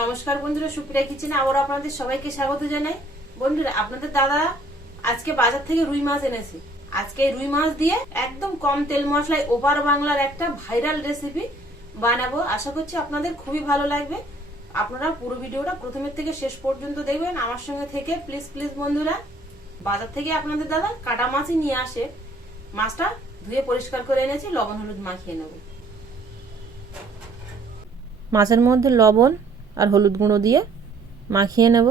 নমস্কার বন্ধুরা, সুপ্রিয়া কিচেনে আবার আপনাদের সবাইকে স্বাগত জানাই। বন্ধুরা, আপনাদের দাদা আজকে বাজার থেকে রুই মাছ এনেছে। আজকে রুই মাছ দিয়ে একদম কম তেল মশলায় ওপার বাংলার একটা ভাইরাল রেসিপি বানাবো। আশা করছি আপনাদের খুবই ভালো লাগবে। আপনারা পুরো ভিডিওটা প্রথমের থেকে শেষ পর্যন্ত দেখবেন আমার সঙ্গে থেকে। প্লিজ প্লিজ বন্ধুরা, বাজার থেকে আপনাদের দাদা কাটা মাছই নিয়ে আসে। মাছটা ধুয়ে পরিষ্কার করে এনেছি, লবণ হলুদ মাখিয়ে নেব। মাছের মধ্যে লবণ আর হলুদ গুঁড়ো দিয়ে মাখিয়ে নেব।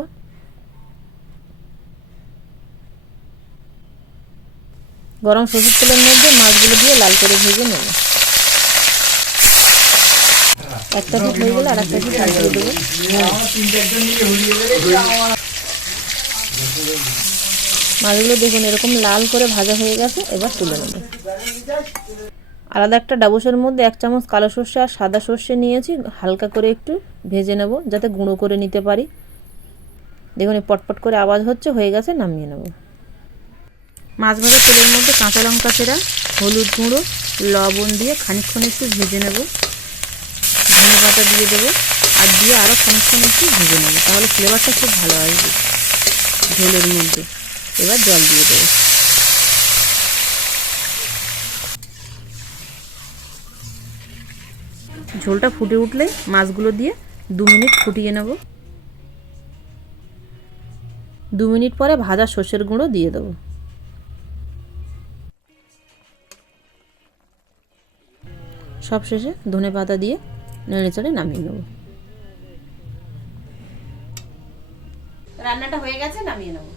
গরম সরষের তেলের মধ্যে মাছগুলো দিয়ে লাল করে ভেজে নেব। একটা পিঠ হয়ে গেলে আর একটা পিঠ উল্টিয়ে দেবো। মাছগুলো দেখুন এরকম লাল করে ভাজা হয়ে গেছে, এবার তুলে নেব। আলাদা একটা ডাবুসের মধ্যে 1 চামচ কালো সর্ষে আর সাদা সর্ষে নিয়েছি, হালকা করে একটু ভেজে নেব যাতে গুঁড়ো করে নিতে পারি। দেখুন পটপট করে আওয়াজ হচ্ছে, হয়ে গেছে, নামিয়ে নেব। মাছ ভাজা তেলের মধ্যে কাঁচা লঙ্কা চেরা, হলুদ গুঁড়ো, লবণ দিয়ে খানিকক্ষণ একটু ভেজে নেব। ধনে পাতা দিয়ে দেবো আর দিয়ে আরও খানিকক্ষণ একটু ভেজে নেব, তাহলে ফ্লেভারটা খুব ভালো আসবে ঝোলের মধ্যে। এবার জল দিয়ে দেবো। ঝোলটা ফুটে উঠলে মাছগুলো দিয়ে 2 মিনিট ফুটিয়ে নেব। 2 মিনিট পরে ভাজা সর্ষের গুঁড়ো দিয়ে দেবো। সব শেষে ধনে পাতা দিয়ে নেড়েচেড়ে নামিয়ে নেব। রান্নাটা হয়ে গেছে, নামিয়ে নেব।